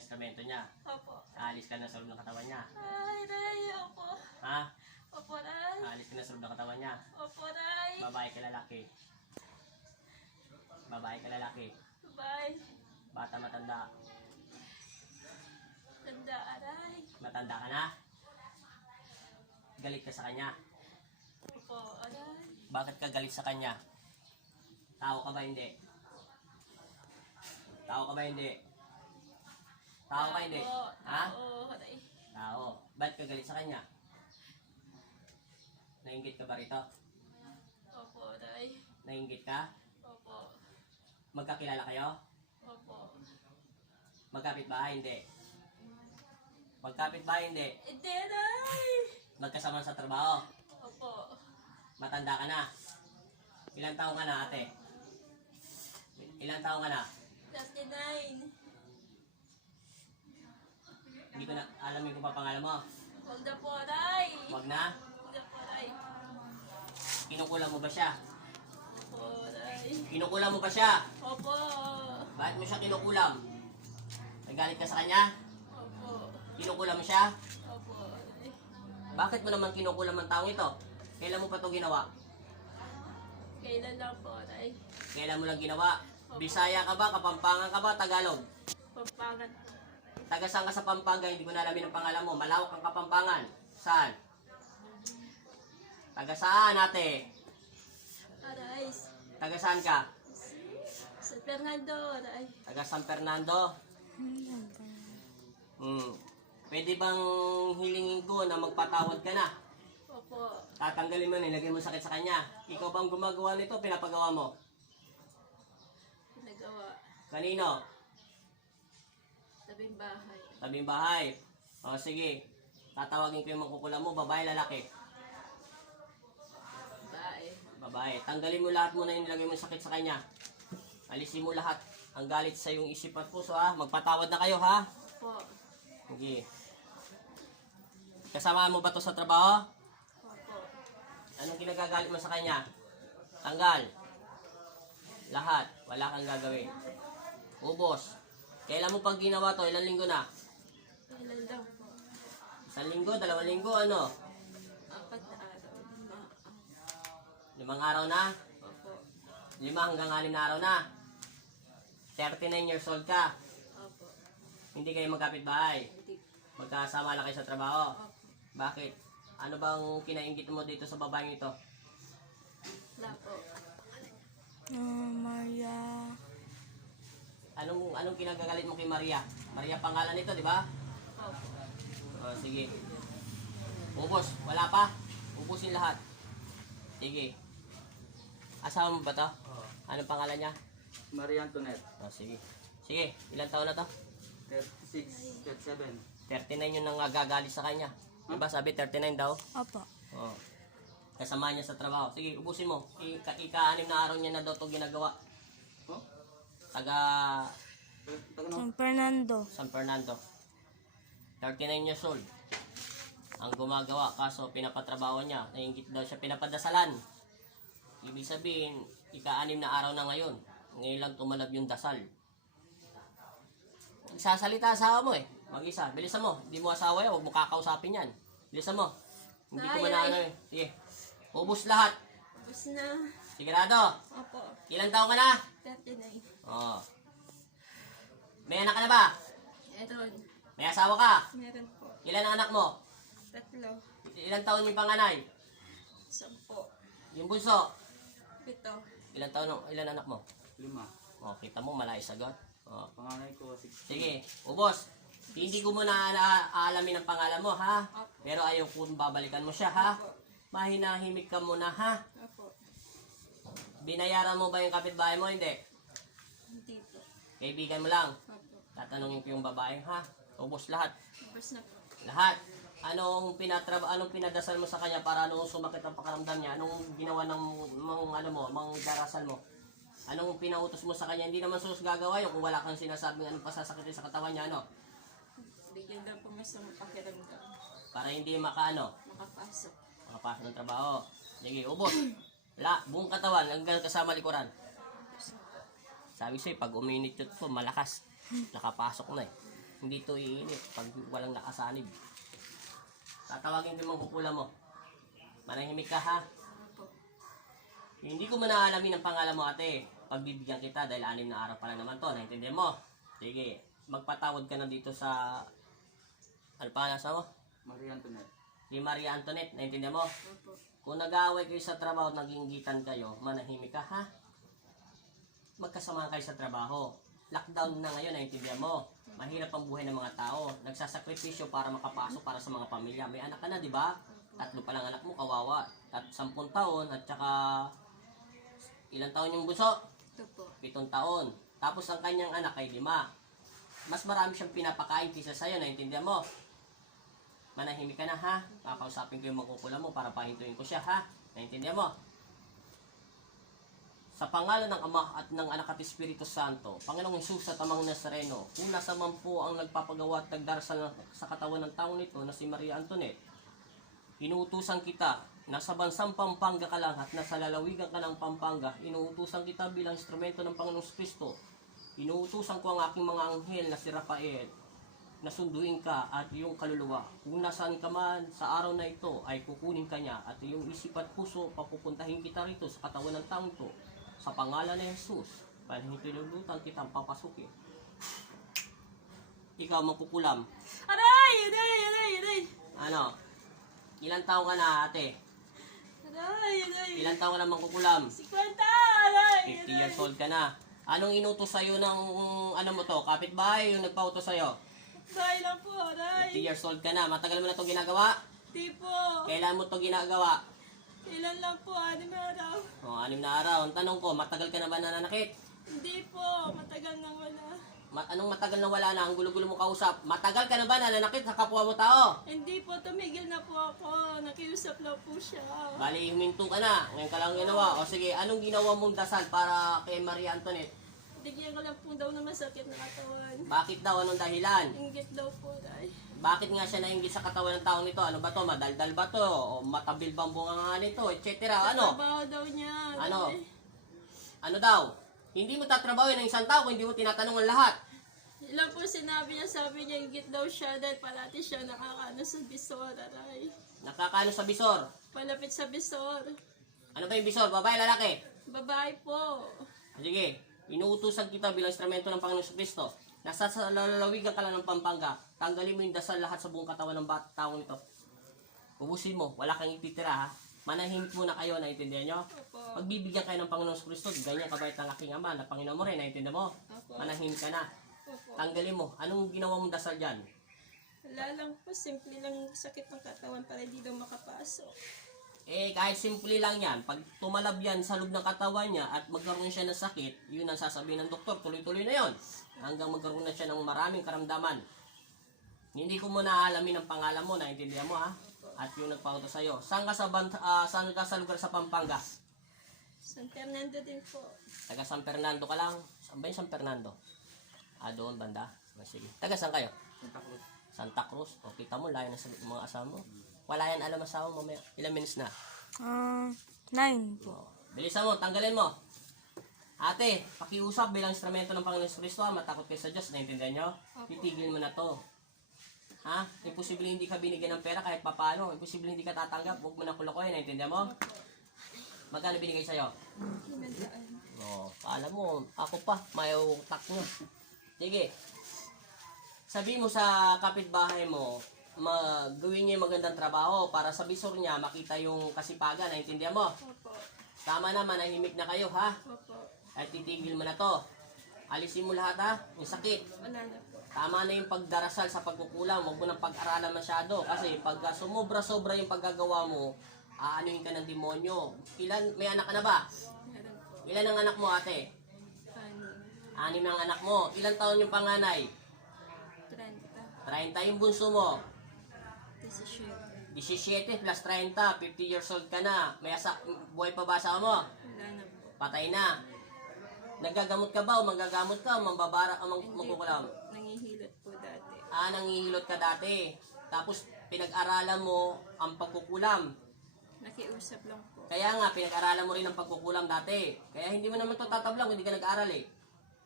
instrumento niya. Opo. Aalis ka na sa loob ng katawan niya. Ay, Ray. Opo. Ha? Opo, Ray. Aalis ka na sa loob ng katawan niya. Opo, Ray. Babae ka lalaki. Babae ka lalaki. Bye. Bata matanda. Tanda, Ray. Matanda ka na? Galit ka sa kanya. Opo, Ray. Bakit ka galit sa kanya? Tao ka ba hindi? Tao ka ba hindi? Tao ka hindi? Ha? Oo, Ray. Tao. Bakit ka galit sa kanya? Nainggit ka ba rito? Opo, Ray. Nainggit ka? Opo. Magkakilala kayo? Opo. Magkapit bahay hindi? Magkapit bahay hindi? Hindi, Ray. Magkasama sa trabaho? Opo. Matanda ka na? Ilang taong ka na ate? Ilang taong ka na? 39. Hindi ko na alamin kung pa pangalan mo. Huwag na po, Ray. Wag na? Huwag na po, Ray. Kinukulang mo ba siya? Opo, Ray. Kinukulang mo ba siya? Opo. Bakit mo siya kinukulam? Nagalit ka sa kanya? Opo. Kinukulam mo siya? Opo, Ray. Bakit mo naman kinukulam ang taong ito? Kailan mo pa ito ginawa? Kailan lang po, Ray? Kailan mo lang ginawa? Bisaya ka ba? Kapampangan ka ba? Tagalog? Pampangan. Taga saan ka sa Pampanga? Hindi ko na alamin ang pangalan mo. Malawak ang Kapampangan. Saan? Taga saan ate? Aray. Taga saan ka? Sa Fernando, Ray. Taga San Fernando? Pwede bang hilingin ko na magpatawad ka na? Opo. Tatanggalin mo na, ilagay mo sakit sa kanya. Ikaw bang gumagawa nito, pinapagawa mo? Pinagawa. Kanino? Tabing bahay. Tabing bahay. O sige, tatawagin ko yung mangkukulam mo, babae, lalaki. Bae. Babae. Tanggalin mo lahat muna yung nilagay mo sakit sa kanya. Alisin mo lahat ang galit sa iyong isip at puso ha. Magpatawad na kayo ha. Opo. Sige. Kasama mo ba to sa trabaho? Opo. Anong kinagagalit mo sa kanya? Tanggal. Lahat. Wala kang gagawin. Ubos. Kailan mo pag ginawa to? Ilang linggo na? Kailan lang po? 1 linggo? 2 linggo? Ano? 4 na araw. 5 araw na? Opo. 5 hanggang 6 na araw na? 39 years old ka? Opo. Hindi kayo magkapit-bahay? Hindi. Magkasama lang kayo sa trabaho? Opo. Bakit? Ano bang kinainggit mo dito sa babaeng ito? Wala po. Maria. Anong kinagagalit mo kay Maria? Maria pangalan nito, di ba? Opo. Oh, sige. Ubos. Wala pa? Ubusin lahat. Sige. Asawa mo ba to? Oo. Anong pangalan niya? Maria Antoinette, Oh, sige. Sige. Ilang taon na to? 36, 37. 39 yung nangagagalit sa kanya. Diba sabi 39 daw? Opo. Oh. Kasama niya sa trabaho. Sige, ubusin mo. Ika-6 na araw niya na daw ito ginagawa. Oh? Taga Taga no? San Fernando. San Fernando. 39 years old. Ang gumagawa, kaso pinapatrabaho niya. Nainggit daw siya, pinapadasalan. Ibig sabihin, ika-6 na araw na ngayon. Ngayon lang tumalab yung dasal. Nagsasalita asawa mo eh. Mag-isa. Bilisan mo. Hindi mo asawa yan. Huwag mo kakausapin yan. Bilisan mo. Hindi ko man ano eh. Sige. Ubus lahat. Tapos na. Sigurado. Opo. Ilang taon ka na? 39. Oo. May anak ka na ba? Meron. May asawa ka? Meron po. Ilan ang anak mo? 3. Ilang taon yung panganay? 10. Yung bunso? 7. Ilan anak mo? 5. Oh, kita mo, malay sagot. Oh. Panganay ko, 6. Sige, ubos. Hindi ko muna aalamin ang pangalan mo, ha? Pero ayaw kung babalikan mo siya, ha? Mahinahimik ka muna, ha? Opo. Binayaran mo ba yung kapitbahay mo? Hindi. Hindi po. Kaibigan mo lang. Opo. Tatanungin ko yung babaeng, ha? Ubos lahat. Tapos na po. Lahat. Anong pinadasal mo sa kanya para nung sumakit ang pakaramdam niya? Anong ginawa ng darasal mo? Anong pinautos mo sa kanya? Hindi naman sus gagawa yun kung wala kang sinasabing anong pasasakitin sa katawan niya, ano? Bigyan daw po mas ng pakiramdam. Para hindi makapasok Makapasok. ng trabaho. Sige, ubos. Buong katawan, hanggang kasama likuran. Sabi sa'yo, pag uminit yun po, malakas. Nakapasok na eh. Hindi to iinit pag walang nakasanib. Tatawagin ko yung mangkukulam mo. Manahimik ka ha. Opo. Hindi ko man aalamin ang pangalan mo ate. Pagbibigyan kita dahil 6 na araw pa lang naman to. Naintindihan mo? Sige, magpatawad ka na dito sa... Ano pa nasa mo? Maria Antoinette. Ni Maria Antoinette. Naintindihan mo? Opo. Kung nag-aaway kayo sa trabaho at nag-iinggitan kayo, manahimik ka ha? Magkasama kayo sa trabaho. Lockdown na ngayon, naintindihan mo? Mahirap ang buhay ng mga tao. Nagsasakripisyo para makapasok para sa mga pamilya. May anak ka na, di ba? 3 pa lang anak mo, kawawa. At 10 taon, at saka... Ilang taon yung bunso? Opo. 7 taon. Tapos ang kanyang anak ay 5. Mas marami siyang pinapakain kaysa sa'yo, naintindihan mo? Manahimik ka na ha? Kakausapin ko yung magkukulam mo para pahintuin ko siya ha? Naintindihan mo? Sa pangalan ng Ama at ng Anak at Espiritu Santo, Panginoong Hesus at Amang Nazareno, kung nasa man po ang nagpapagawa at nagdarasal sa katawan ng taong nito na si Maria Antoinette, inuutusan kita, nasa bansang Pampanga ka lang at nasa lalawigan ka ng Pampanga, inuutusan kita bilang instrumento ng Panginoong Kristo. Inuutusan ko ang aking mga anghel na si Rafael, na sunduin ka at iyong kaluluwa. Kung nasaan ka man sa araw na ito, ay kukunin ka niya at iyong isip at puso, papupuntahin kita rito sa katawan ng taong ito. Sa pangalan ni Jesus, panahintululutan kitang papasukin. Ikaw magkukulam. Aray! Aray! Aray! Aray! Ano? Ilang taong ka na ate? Aray! Aray! Ilang taong ka na magkukulam? 50! Aray! 50 years old ka na. Anong inutos sa'yo ng ano mo to? Kapitbahay yung nagpautos sa'yo? Bahay lang po! Aray! 50 years old ka na. Matagal mo na itong ginagawa? Di po! Kailan mo ito ginagawa? Ilan lang po? 6 na araw. O, 6 na araw. Ang tanong ko, matagal ka na ba nananakit? Hindi po! Matagal nang wala. Anong matagal na wala na? Ang gulo-gulo mo kausap. Matagal ka na ba nananakit sa kapwa mo tao? Hindi po, tumigil na po ako. Nakiusap na po siya. Bali, huminto ka na. Ngayon ka lang ginawa. O sige, anong ginawa mong dasal para kay Maria Antoinette? Bigyan ko lang po daw ng masakit na katawan. Bakit daw? Anong dahilan? Inggit daw po, Day. Bakit nga siya nainggit sa katawan ng taong nito? Ano ba to? Madaldal ba to? O matabil bang bunga nga nito? Etc. Ano? Trabaho daw niya. Ano? Day. Ano daw? Hindi mo tatrabawin ng isang tao kung hindi mo tinatanong ang lahat. Ilan po sinabi niya, sabi niya, inggit daw siya dahil parati siya nakakaano sa bisor, Aray. Nakakano sa bisor? Palapit sa bisor. Ano ba yung bisor? Babae, lalaki? Babae po. Sige, inuutusan kita bilang instrumento ng Panginoon Kristo. Nasa sa lalawigan ka lang ng Pampanga. Tanggalin mo yung dasal lahat sa buong katawan ng taong ito. Ubusin mo, wala kang ititira ha. Manahimik muna kayo, naintindihan nyo? Opo. Pagbibigyan kayo ng Panginoon Kristo, ganyan kabait ng aking Ama, na Panginoon mo rin, naintindihan mo? Opo. Manahimik ka na. Opo. Tanggalin mo. Anong ginawa mong dasal dyan? Wala lang po, simple lang sakit ng katawan para hindi daw makapasok. Eh, kahit simple lang yan, pag tumalab yan sa loob ng katawan niya at magkaroon siya ng sakit, yun ang sasabihin ng doktor, tuloy-tuloy na yon. Hanggang magkaroon na siya ng maraming karamdaman. Hindi ko muna alamin ang pangalan mo, naintindihan mo ha? At yung nagpauto sa'yo. Saan ka sa lugar sa Pampanga? San Fernando din po. Taga San Fernando ka lang? Saan ba yung San Fernando? Doon banda? Sige. Taga saan kayo? Santa Cruz. Santa Cruz. O, kita mo, layo na sa mga asawa mo. Wala yan alam asawa mo. Ilang minutes na? 9 po. O, bilisan mo, tanggalin mo. Ate, pakiusap bilang instrumento ng Panginoon Kristo, matakot kayo sa Diyos, naintindihan nyo? Itigil mo na to. Ha? Imposible hindi ka binigyan ng pera kahit papano. Imposible hindi ka tatanggap, huwag mo na kulukoy, naintindihan mo? Magkano binigay sa'yo? Hinandaan. O, alam mo, ako pa, may utak nyo. Sige. Sabi mo sa kapitbahay mo, gawin niya yung magandang trabaho para sa bisor niya makita yung kasipagan, naintindihan mo? Opo. Tama na, manahimik na kayo ha? Opo. At titigil mo na to. Alisin mo lahat ha, yung sakit. Wala na po. Tama na yung pagdarasal sa pagkukulang, huwag mo nang pag-aralan masyado. Kasi pag sumobra-sobra yung paggagawa mo, aanuhin ka ng demonyo. May anak ka na ba? Meron po. Ilan ang anak mo ate? Ano? 6 ang anak mo. Ilan taon yung panganay? 30. 30 yung bunso mo. 17. 17 plus 30, 50 years old ka na. Buhay pa ba asawa mo? Wala na po. Patay na. Nagagamot ka ba o magagamot ka o mambabara o Hindi magkukulam? po. Nangihilot po dati. Nangihilot ka dati. Tapos pinag-aralan mo ang pagkukulam. Nakiusap lang po. Kaya nga, pinag-aralan mo rin ang pagkukulam dati. Kaya hindi mo naman ito tatablang kung hindi ka nag-aral eh.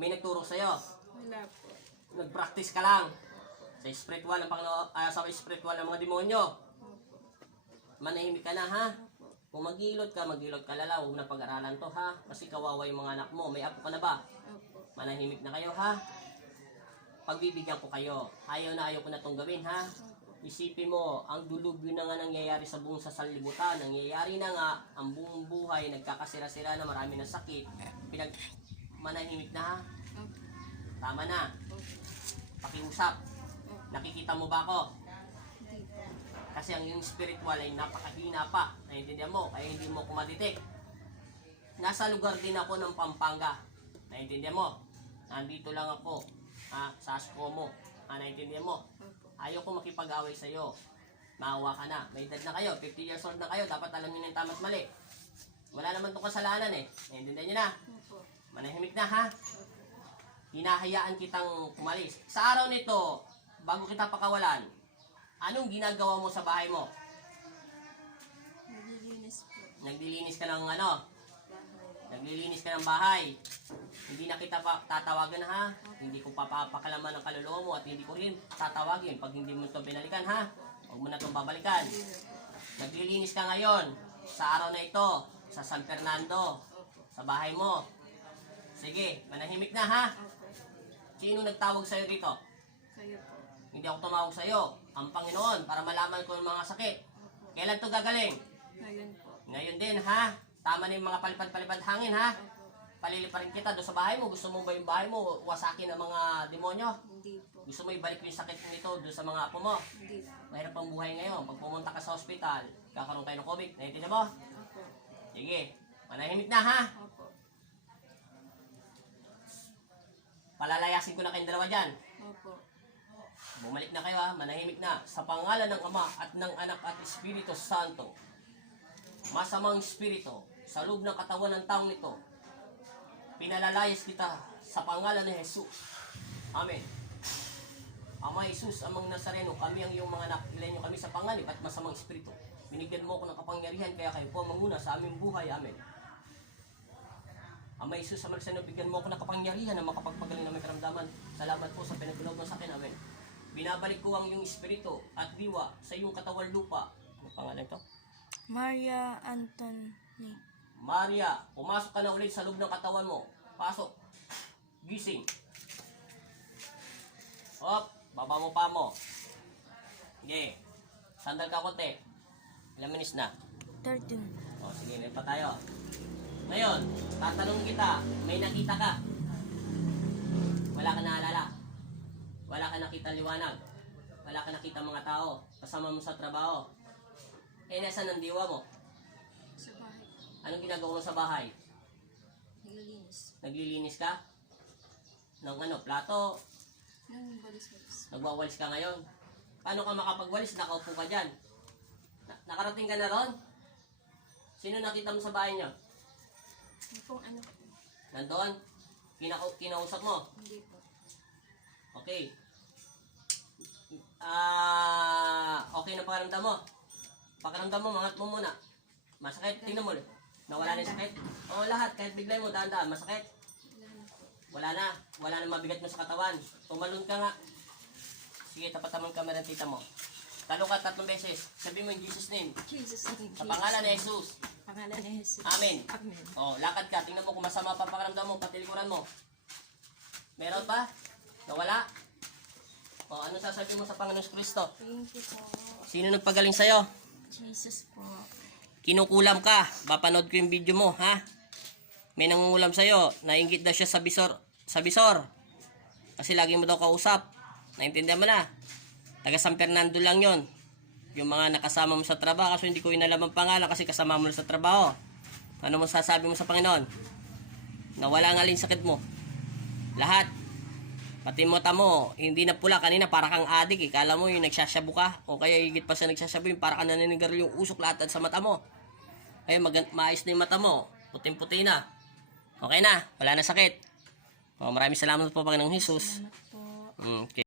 May nagturo sa'yo. Wala po. Nag-practice ka lang. Sa spiritual ng sa spiritual ng mga demonyo. Opo. Manahimik ka na, ha? Opo. Kung magilot ka lala. Huwag na pag-aralan to, ha? Kasi kawawa yung mga anak mo. May apo ka na ba? Opo. Manahimik na kayo, ha? Pagbibigyan ko kayo. Ayaw ko na itong gawin, ha? Isipin mo, ang dulubyo na nga nangyayari sa buong sasalibutan. Nangyayari na nga, ang buong buhay, nagkakasira-sira na marami ng sakit. Manahimik na, ha? Opo. Tama na. Opo. Pakiusap. Nakikita mo ba ako? Hindi po. Kasi ang yung spiritual ay napakahina pa. Naiintindihan mo? Kaya hindi mo ko maditik. Nasa lugar din ako ng Pampanga. Naiintindihan mo? Nandito lang ako. Sa Ascomo. Naiintindihan mo? Opo. Ayaw ko makipag-away sa'yo. Maawa ka na. May edad na kayo. 50 years old na kayo. Dapat alam niyo na yung tama at mali. Wala naman itong kasalanan eh. Naiintindihan niyo na? Opo. Manahimik na, ha? Hinahayaan kitang umalis. Sa araw nito, bago kita pakawalan, anong ginagawa mo sa bahay mo? Naglilinis po. Naglilinis ka ng ano? Bahay. Naglilinis ka ng bahay. Hindi na kita pa tatawagan, ha? Hindi ko papapakalaman ang kaluluwa mo at hindi ko rin tatawagin pag hindi mo ito binalikan, ha? Huwag mo na itong babalikan. Hindi na po. Naglilinis ka ngayon sa araw na ito sa San Fernando, Opo. sa bahay mo. Sige, manahimik na, ha? Opo. Sino nagtawag sa'yo dito? Kayo po. Hindi ako tumawag sa'yo. Ang Panginoon para malaman ko yung mga sakit. Opo. Kailan to gagaling? Ngayon po. Ngayon din, ha? Tama na yung mga palipad-palipad hangin, ha? Opo. Paliliparin kita doon sa bahay mo. Gusto mo ba yung bahay mo wasakin ng mga demonyo? Hindi po. Gusto mo ibalik yung sakit nito doon sa mga apo mo? Hindi po. Mahirap ang buhay ngayon. Pag pumunta ka sa ospital, kakaroon kayo ng COVID. Naiintindihan mo? Opo. Sige. Manahimik na, ha? Opo. Palalayasin ko na kayong dalawa dyan. Opo. Bumalik na kayo, ha? Manahimik na. Sa pangalan ng Ama at ng Anak at Espiritu Santo. Masamang espiritu sa loob ng katawan ng taong ito. Pinalalayas kita sa pangalan ni Jesus. Amen. Ama Jesus, amang Nazareno, kami ang iyong mga anak. Ilan nyo kami sa panganib at masamang espiritu. Binigyan mo ako ng kapangyarihan, kaya kayo po manguna sa aming buhay. Amen. Ama Jesus, amang Nazareno, bigyan mo ako ng kapangyarihan na makapagpagaling ng may karamdaman. Salamat po sa pinagulog mo sa akin. Amen. Binabalik ko ang iyong espiritu at diwa sa iyong katawan lupa. Ano pangalan ito? Maria Anthony. Maria, pumasok ka na ulit sa loob ng katawan mo. Pasok. Gising. Hop, baba mo pa mo. Sige. Sandal ka konti. Ilang minutes na? 13. O, sige, may pa tayo. Ngayon, tatanungin kita, may nakita ka? Wala ka naalala? Wala ka nakita liwanag? Wala ka nakita mga tao? Kasama mo sa trabaho? Nasaan ang diwa mo? Sa bahay. Anong ginagawa mo sa bahay? Naglilinis. Naglilinis ka? Ng ano, plato? Nang balis-balis. Nagwawalis ka ngayon? Paano ka makapagwalis? Nakaupo ka dyan. Nakarating ka na ron? Sino nakita mo sa bahay niyo? Yung pong ano po. Nandoon? Kinausap mo? Hindi po. Okay. Okay na pakiramdam mo? Pakiramdam mo, mangat mo muna. Masakit? Tingnan mo. Nawala na yung sakit? Oo, lahat. Kahit biglay mo, daan-daan. Masakit? Wala na po. Wala na. Wala na mabigat mo sa katawan. Tumalon ka nga. Sige, tapat mo yung camera ng tita mo. Talo ka 3 beses. Sabi mo in Jesus name. Jesus name. Sa pangalan ni Jesus. Pangalan ni Jesus. Amen. Amen. Oh, lakad ka. Tingnan mo kung masama pa pakiramdam mo, pati likuran mo. Meron pa? Nawala? Oh, ano sasabi mo sa Panginoon Kristo? Thank you po. Sino nagpagaling sa'yo? Jesus po. Kinukulam ka. Papanood ko yung video mo, ha? May nangungulam sa'yo. Nainggit daw siya sa bisor. Kasi lagi mo daw kausap. Naintindihan mo na? Taga San Fernando lang yon. Yung mga nakasama mo sa trabaho. Kaso hindi ko inalam ang pangalan kasi kasama mo na sa trabaho. Ano mo sasabi mo sa Panginoon? Nawala nga rin sakit mo. Lahat. Pati mata mo, hindi na pula. Kanina para kang adik eh. Kala mo yung nagsasyabu ka. O kaya higit pa siya nagsasyabu yung para ka naninigarilyo yung usok lahat sa mata mo. Ay, maayos na yung mata mo. Puting-puti na. Okay na. Wala na sakit. O, maraming salamat po Panginoong Jesus. Salamat po. Okay.